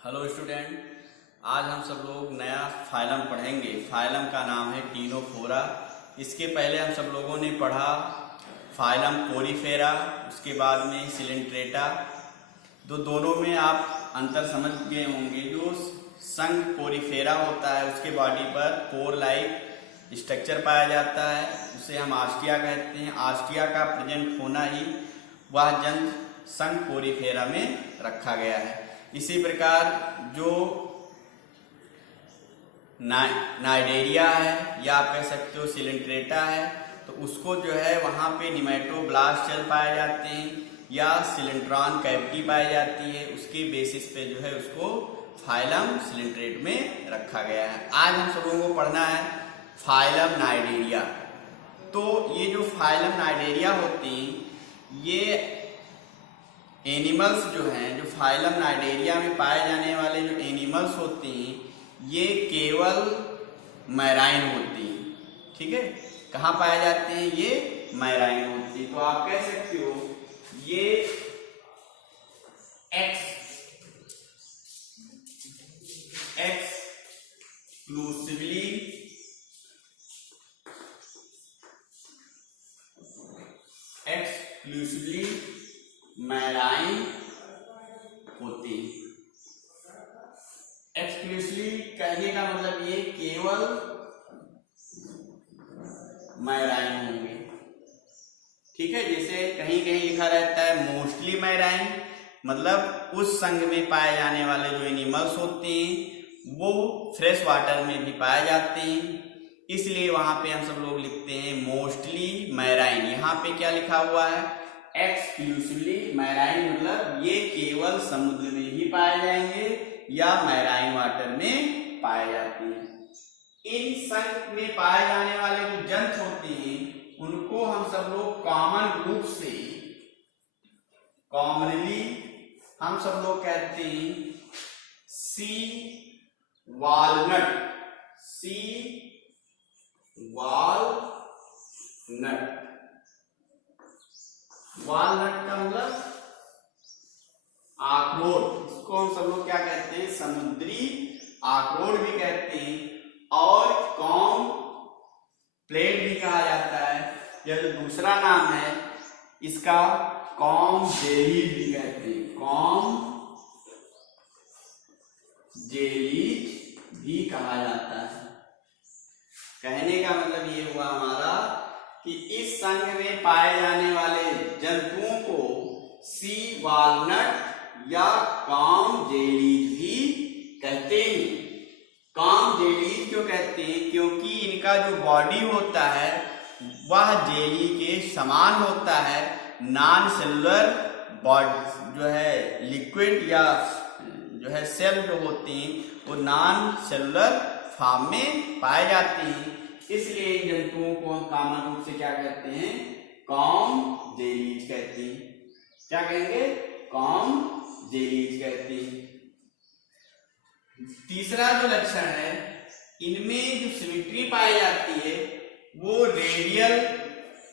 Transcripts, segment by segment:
Hello student, आज हम सब लोग नया फाइलम पढ़ेंगे। फाइलम का नाम है टीनोफोरा। इसके पहले हम सब लोगों ने पढ़ा फाइलम पोरीफेरा, उसके बाद में सिलेंट्रेटा। दोनों में आप अंतर समझ गए होंगे। जो संघ पोरीफेरा होता है उसके बॉडी पर पोर लाइक स्ट्रक्चर पाया जाता है, उसे हम आस्टिया कहते हैं। आस्टिया का प्रेजेंट होना ही वह जंतु संघ पोरीफेरा में रखा गया है। इसी प्रकार जो नाइडेरिया है या आप कह सकते हो सिलेंट्रेटा है, तो उसको जो है वहाँ पे निमेटोब्लास्ट सेल पाए जाते हैं या सिलेंट्रॉन कैविटी पाई जाती है। उसके बेसिस पे जो है उसको फाइलम सिलेंट्रेट में रखा गया है। आज हम सब लोगों को पढ़ना है फाइलम नाइडेरिया। तो ये जो फाइलम नाइडेरिया होती हैं, ये एनिमल्स जो हैं, जो फाइलम नाइडेरिया में पाए जाने वाले जो एनिमल्स होती हैं, ये केवल मैराइन होती हैं। ठीक है, कहाँ पाए जाते हैं? ये मैराइन होती है। तो आप कह सकते हो ये एक्सक्लूसिवली मैराइन होती। एक्सक्लूसिवली कहने का मतलब ये केवल मैराइन होंगे। ठीक है, जैसे कहीं कहीं लिखा रहता है मोस्टली मैराइन, मतलब उस संघ में पाए जाने वाले जो एनिमल्स होते हैं वो फ्रेश वाटर में भी पाए जाते हैं, इसलिए वहां पे हम सब लोग लिखते हैं मोस्टली मैराइन। यहाँ पे क्या लिखा हुआ है? एक्सक्लूसिवली मैराइन, मतलब ये केवल समुद्र में ही पाए जाएंगे या मैराइन वाटर में पाए जाते हैं। इन संघ में पाए जाने वाले जो जंतु होते हैं उनको हम सब लोग कॉमन रूप से कॉमनली हम सब लोग कहते हैं सी वालनट। सी वालनट, वालनट का मतलब आखरोट। इसको हम सब लोग क्या कहते हैं? समुद्री आखरोट भी कहते हैं और कॉम प्लेट भी कहा जाता है। यह जो दूसरा नाम है इसका कॉम जेलीज भी कहते हैं। कॉम जेलीज भी कहा जाता है। कहने का मतलब ये हुआ हमारा कि इस संघ में पाए जाने वाले जंतुओं को सी वालनट या कॉम जेलीज भी कहते हैं। कॉम जेलीज क्यों कहते हैं? क्योंकि इनका जो बॉडी होता है वह जेली के समान होता है। नॉन सेलुलर बॉडी जो है लिक्विड या जो है सेल जो होते हैं वो नॉन सेलुलर फॉर्म में पाए जाते हैं, इसलिए इन जंतुओं को हम कॉमन रूप से क्या कहते हैं? कॉम जेलीज कहते हैं। क्या कहेंगे? कॉम जेलीज कहते हैं। तीसरा जो लक्षण है, इनमें जो सिमेट्री पाई जाती है वो रेडियल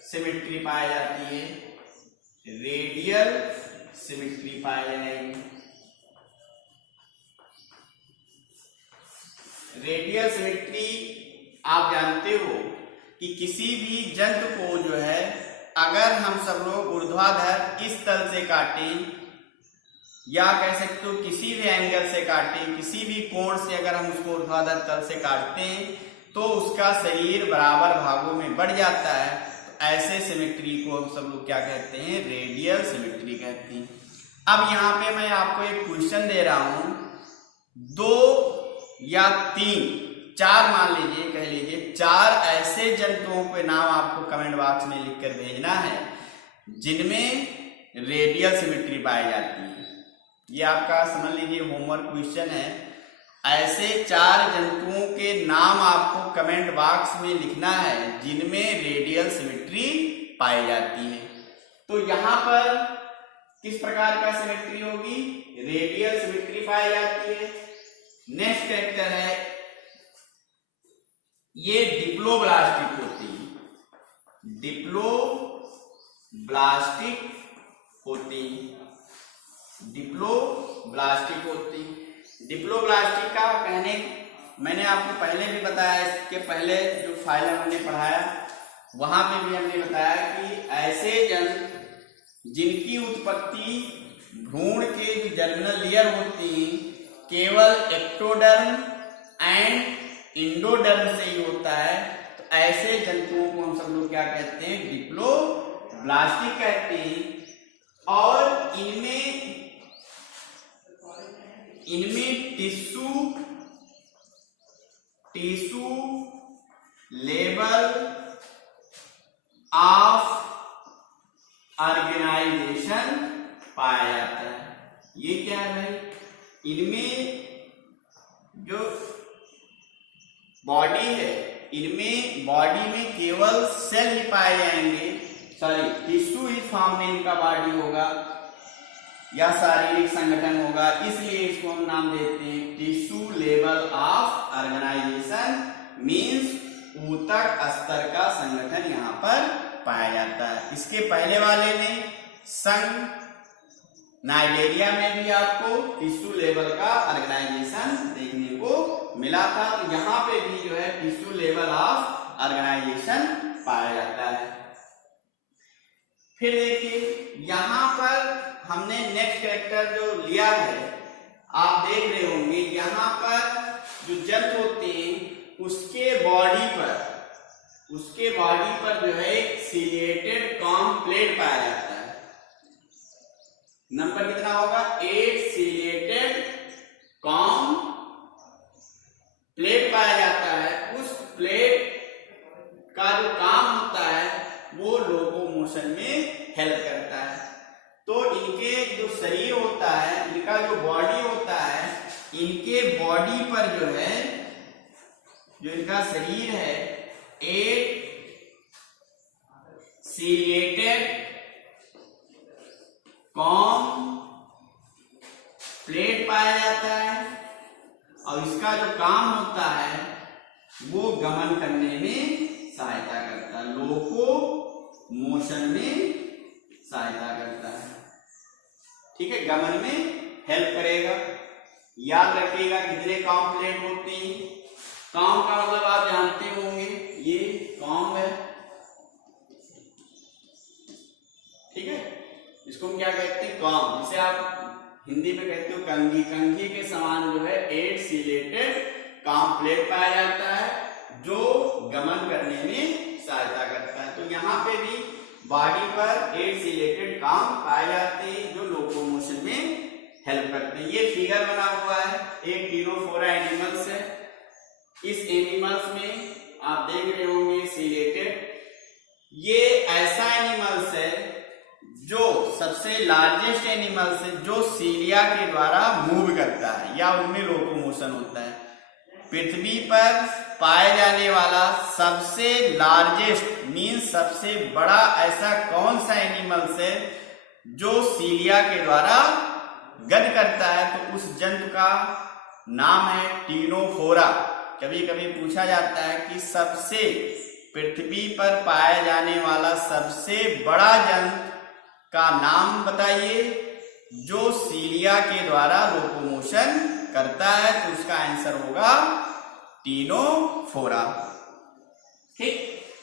सिमेट्री पाई जाती है। रेडियल सिमेट्री पाई जाएगी। रेडियल सिमेट्री आप जानते हो कि किसी भी जंतु को जो है अगर हम सब लोग ऊर्ध्वाधर इस तल से काटें या कह सकते हो किसी भी एंगल से काटें, किसी भी कोण से अगर हम उसको ऊर्ध्वाधर तल से काटते हैं तो उसका शरीर बराबर भागों में बढ़ जाता है। तो ऐसे सिमेट्री को हम सब लोग क्या कहते हैं? रेडियल सिमेट्री कहते हैं। अब यहाँ पे मैं आपको एक क्वेश्चन दे रहा हूं, 2 या 3, 4 मान लीजिए, कह लीजिए 4 ऐसे जंतुओं के नाम आपको कमेंट बॉक्स में लिखकर भेजना है जिनमें रेडियल सिमेट्री पाई जाती है। ये आपका समझ लीजिए होमवर्क क्वेश्चन है। ऐसे 4 जंतुओं के नाम आपको कमेंट बॉक्स में लिखना है जिनमें रेडियल सिमेट्री पाई जाती है। तो यहाँ पर किस प्रकार का सिमेट्री होगी? रेडियल सिमेट्री पाई जाती है। नेक्स्ट कैरेक्टर है, ये डिप्लोब्लास्टिक होती है। डिप्लोब्लास्टिक होती है। डिप्लोब्लास्टिक होती है। डिप्लोब्लास्टिक का कहने, मैंने आपको पहले भी बताया, इसके पहले जो फाइल हमने पढ़ाया वहां पे भी हमने बताया कि ऐसे जंतु जिनकी उत्पत्ति भ्रूण के जो जर्मिनल लेयर होती है केवल एक्टोडर्म एंड इंडोडर्म से ही होता है, तो ऐसे जंतुओं को हम सब लोग क्या कहते हैं, डिप्लोब्लास्टिक कहते हैं। और इनमें टिश्यू लेवल ऑफ ऑर्गेनाइजेशन पाया जाता है। ये क्या है भाई, इनमें जो बॉडी है, इनमें बॉडी में केवल सेल ही पाए जाएंगे, सॉरी टिश्यू ही फॉर्म में इनका बॉडी होगा या शारीरिक संगठन होगा, इसलिए इसको हम नाम देते हैं tissue level of organisation, means ऊतक स्तर का संगठन यहाँ पर पाया जाता है। इसके पहले वाले में संघ नाइजीरिया में भी आपको टिश्यू लेवल का ऑर्गेनाइजेशन देखने को मिला था, तो यहाँ पे भी जो है टिश्यू लेवल ऑफ ऑर्गेनाइजेशन पाया जाता है। फिर देखिए यहाँ पर हमने नेक्स्ट कैरेक्टर जो लिया है, आप देख रहे होंगे यहाँ पर जो जंतु होते हैं उसके बॉडी पर जो है एक सिलिएटेड कॉम प्लेट पाया जाता है। नंबर कितना होगा, 8 सिलिएटेड कॉम प्लेट पाया जाता है। उस प्लेट का जो काम होता है वो लोकोमोशन में हेल्प करता है। तो इनके जो शरीर होता है, इनका जो बॉडी होता है, इनके बॉडी पर जो है, जो इनका शरीर है, 8 सिलिएटेड कॉम प्लेट पाया जाता है और इसका जो काम होता है वो गमन करने में सहायता करता है, लोको मोशन में सहायता करता है। ठीक है, गमन में हेल्प करेगा। याद रखिएगा कितने कॉम प्लेट होते हैं। कॉम का मतलब आप जानते होंगे, ये कॉम है, ठीक है, इसको हम क्या कहते हैं, कॉम, जिसे आप हिंदी में कहते हो कंघी। कंघी के समान जो है 8 सिलेटेड कॉम प्लेट पाया जाता है जो गमन करने में सहायता करता है। तो यहाँ पे भी बॉडी पर 8 सिलेटेड कॉम पाए जाते हैं जो लोकोमोशन में हेल्प करते हैं। ये फिगर बना हुआ है, एक टीनोफोरा एनिमल्स है। इस एनिमल्स में आप देख रहे होंगे सिलेटेड, ये ऐसा एनिमल्स है जो सबसे लार्जेस्ट एनिमल्स है जो सीलिया के द्वारा मूव करता है या उनमें लोकोमोशन होता है। पृथ्वी पर पाए जाने वाला सबसे लार्जेस्ट मीन्स सबसे बड़ा ऐसा कौन सा एनिमल्स है जो सीलिया के द्वारा गति करता है, तो उस जंतु का नाम है टीनोफोरा। कभी कभी पूछा जाता है कि सबसे पृथ्वी पर पाया जाने वाला सबसे बड़ा जंतु का नाम बताइए जो सीलिया के द्वारा लोकोमोशन करता है, तो उसका आंसर होगा टीनोफोरा। ठीक,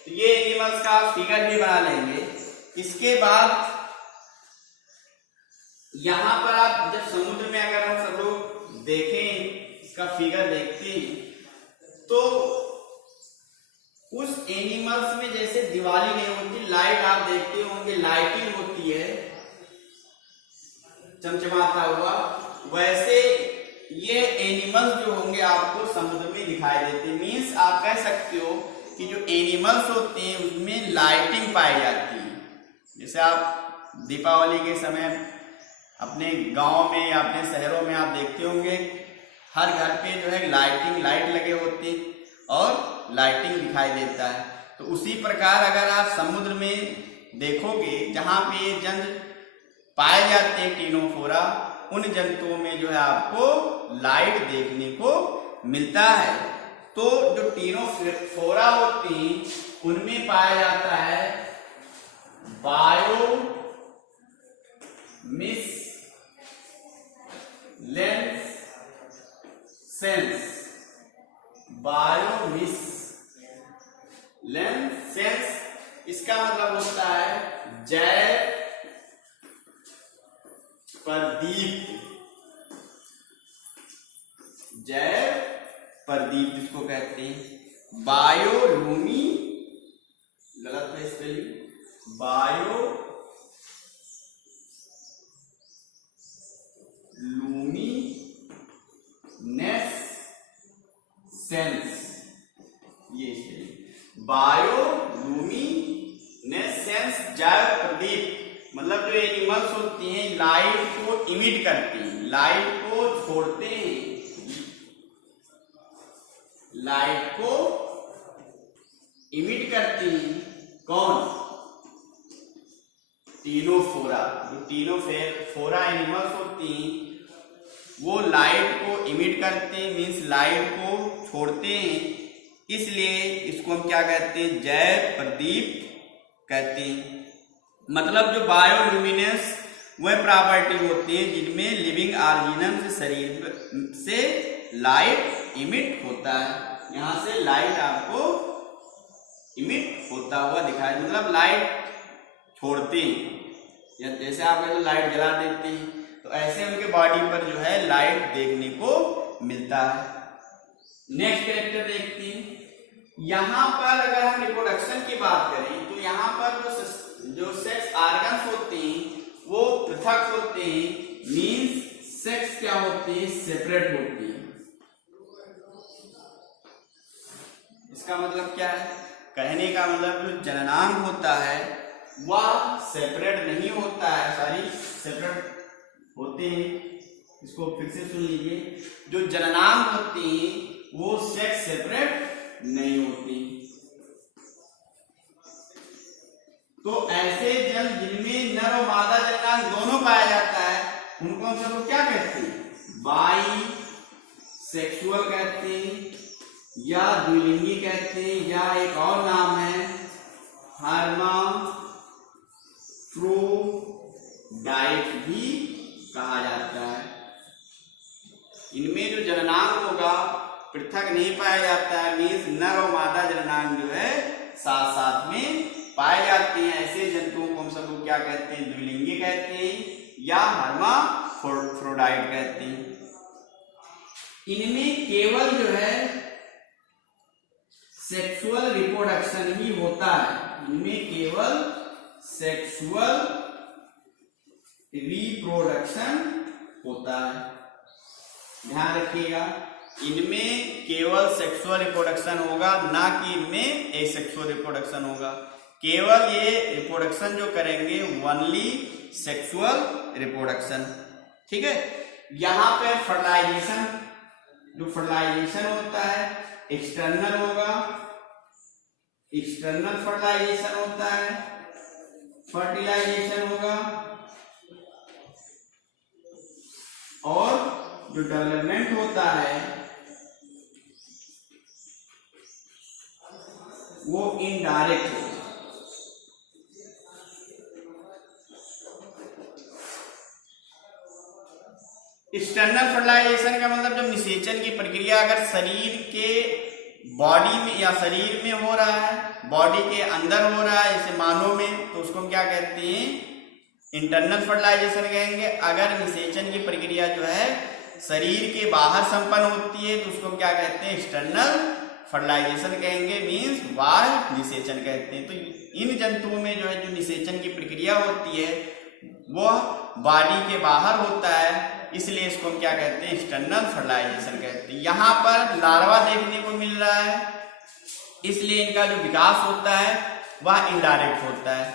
तो ये एनिमल्स का फिगर भी बना लेंगे। इसके बाद यहां पर आप जब समुद्र में अगर हम सब लोग देखें, इसका फिगर देखते हैं, तो उस एनिमल्स में जैसे दिवाली नहीं होती, लाइट आप देखते होंगे, लाइटिंग होती है चमचमाता हुआ, वैसे ये एनिमल्स जो होंगे आपको समुद्र में दिखाई देते हैं। मीन्स आप कह सकते हो कि जो एनिमल्स होते हैं उसमें लाइटिंग पाई जाती है। जैसे आप दीपावली के समय अपने गांव में या अपने शहरों में आप देखते होंगे हर घर पे जो है लाइट लगे होते और लाइटिंग दिखाई देता है। तो उसी प्रकार अगर आप समुद्र में देखोगे जहां पे ये जंतु पाए जाते हैं टीनोफोरा, उन जंतुओं में जो है आपको लाइट देखने को मिलता है। तो जो टीनोफोरा होती हैं उनमें पाया जाता है बायो मिस लेंस सेंस, बायोमिसेलेंसेंस, इसका मतलब होता है जैव प्रदीप्त, जैव प्रदीप्त इसको कहते हैं। बायोलूमी, गलत है स्पेलिंग, बायोलूमिनेसेंस, ये स्पेलिंग बायोलूमिनेसेंस, जैव प्रदीप्त, मतलब जो एनिमल्स होती हैं लाइट को इमिट करती हैं, लाइट को छोड़ते हैं, लाइट को इमिट करती हैं। कौन? टीनोफोरा, जो टीनोफोरा एनिमल्स होती हैं वो लाइट को इमिट करते हैं, मीन्स लाइट को छोड़ते हैं, इसलिए इसको हम क्या कहते हैं? जैव प्रदीप्त कहते हैं। मतलब जो बायोलुमिनेंस वह प्रॉपर्टी होती है जिनमें लिविंग ऑर्गेनिज्म से शरीर से लाइट इमिट होता है। यहां से लाइट आपको इमिट होता हुआ दिखाई, मतलब लाइट छोड़ते हैं, या जैसे आप तो लाइट जला देते हैं तो ऐसे उनके बॉडी पर जो है लाइट देखने को मिलता है। नेक्स्ट कैरेक्टर देखते हैं। यहां पर अगर हम रिप्रोडक्शन की बात करें तो यहां पर जो सेक्स ऑर्गन्स होते हैं वो पृथक होते हैं, मींस सेक्स क्या होते हैं? सेपरेट होती है। इसका मतलब क्या है? कहने का मतलब जो जननांग होता है वह सेपरेट नहीं होता है, सॉरी सेपरेट होते हैं। इसको फिर से सुन लीजिए, जो जननांग होती हैं वो सेक्स सेपरेट नहीं होती। तो ऐसे जन जिनमें नर और मादा जननांग दोनों पाया जाता है उनको हम सब लोग क्या कहते हैं? बाई सेक्सुअल कहते हैं, या द्विलिंगी कहते हैं, या एक और नाम है हर्माफ्रोडाइट भी कहा जाता है। इनमें जो जननांग होगा पृथक नहीं पाया जाता है, मीन्स नर और मादा जननांग जो है साथ साथ में पाए जाते हैं। ऐसे जंतुओं को हम सब लोग क्या कहते हैं? द्विलिंगी कहते हैं या हर्माफ्रोडाइट कहते हैं। इनमें केवल जो है सेक्सुअल रिप्रोडक्शन ही होता है, इनमें केवल सेक्सुअल रिप्रोडक्शन होता है। ध्यान रखिएगा, इनमें केवल सेक्सुअल रिप्रोडक्शन होगा, ना कि इनमें एसेक्सुअल रिप्रोडक्शन होगा। केवल ये रिप्रोडक्शन जो करेंगे ओनली सेक्सुअल रिप्रोडक्शन, ठीक है। यहां पे फर्टिलाइजेशन, जो फर्टिलाइजेशन होता है एक्सटर्नल होगा, एक्सटर्नल फर्टिलाइजेशन होता है, फर्टिलाइजेशन होगा, और जो डेवलपमेंट होता है वो इनडायरेक्ट होगा। एक्सटर्नल फर्टिलाइजेशन का मतलब जब निषेचन की प्रक्रिया अगर शरीर के बॉडी में या शरीर में हो रहा है, बॉडी के अंदर हो रहा है, जैसे मानव में, तो उसको हम क्या कहते हैं? इंटरनल फर्टिलाइजेशन कहेंगे। अगर निषेचन की प्रक्रिया जो है शरीर के बाहर संपन्न होती है तो उसको हम क्या कहते हैं? एक्सटर्नल फर्टिलाइजेशन कहेंगे, मीन्स बाह्य निषेचन कहते हैं। तो इन जंतुओं में जो है जो निषेचन की प्रक्रिया होती है वह बॉडी के बाहर होता है, इसलिए इसको हम क्या कहते हैं? एक्सटर्नल फर्टिलाइजेशन कहते हैं। यहाँ पर लार्वा देखने को मिल रहा है, इसलिए इनका जो विकास होता है वह इनडायरेक्ट होता है।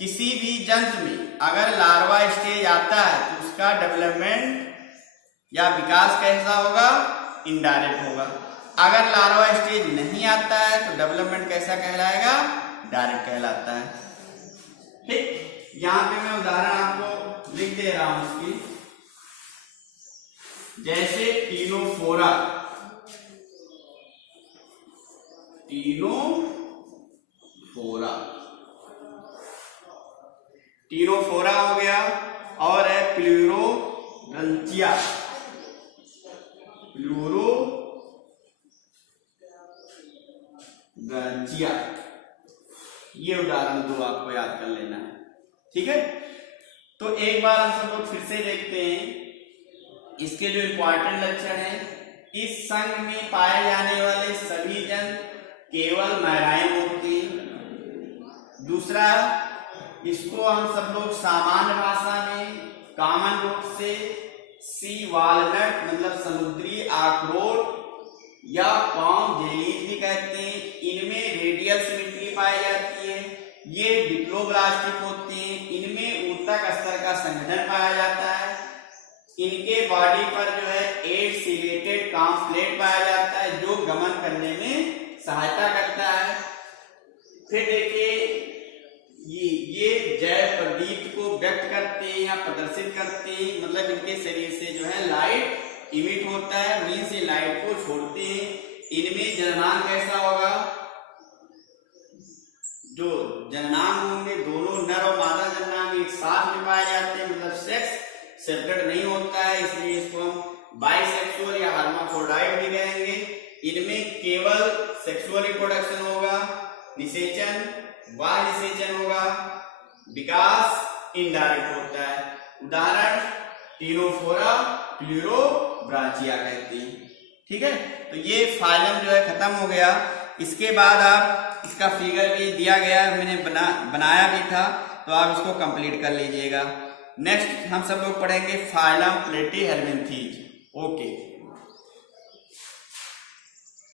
किसी भी जंतु में अगर लार्वा स्टेज आता है तो उसका डेवलपमेंट या विकास कैसा होगा? इनडायरेक्ट होगा। अगर लार्वा स्टेज नहीं आता है तो डेवलपमेंट कैसा कहलाएगा? डायरेक्ट कहलाता है। ठीक, यहाँ पे मैं उदाहरण आपको लिख दे रहा हूं उसकी, जैसे टीनोफोरा, टीनोफोरा, टीनोफोरा हो गया, और है प्लूरोब्रंचिया, प्लूरो उदाहरण दो आपको याद कर लेना है, ठीक है। तो एक बार हम सब लोग फिर से देखते हैं इसके जो इम्पोर्टेंट लक्षण है। इस संघ में पाए जाने वाले सभी जन केवल महिलाएं होती। दूसरा, इसको हम सब लोग सामान्य भाषा में कॉमन रूप से सी वालनट मतलब समुद्री अखरोट या पाम जेलीज भी कहते हैं। इनमें रेडियल सिमेट्री पाई जाती है, ये डिप्लोब्लास्टिक होते हैं। इनमें ऊतक स्तर का संगठन पाया जाता है। इनके बॉडी पर जो है 8 सिलेटेड कॉम्प्लेट पाया जाता है जो गमन करने में सहायता करता है। फिर देखिए ये जय प्रदीप्त को व्यक्त करते हैं या प्रदर्शित करते हैं, मतलब इनके शरीर से जो है लाइट इमिट होता है, मीन्स ये लाइट को छोड़ते हैं। इनमें जननांग कैसा होगा, जो जननांग होंगे दोनों नर और मादा जननांग एक साथ में पाए जाते हैं, मतलब सेक्स सेपरेट नहीं होता है, इसलिए इसको हम बाइसेक्सुअल या हर्माफ्रोडाइट भी कहेंगे। इनमें केवल सेक्सुअल रिप्रोडक्शन होगा, निषेचन बाह्य निषेचन होगा, विकास इनडायरेक्ट होता है। उदाहरण टीरोफोरा प्लूरोब्रांचिया कहती है, ठीक है। तो ये फाइलम जो है खत्म हो गया। इसके बाद आप इसका फिगर भी दिया गया है, मैंने बनाया भी था, तो आप इसको कंप्लीट कर लीजिएगा। नेक्स्ट हम सब लोग पढ़ेंगे फाइलम प्लेटीहेल्मिन्थीज। ओके।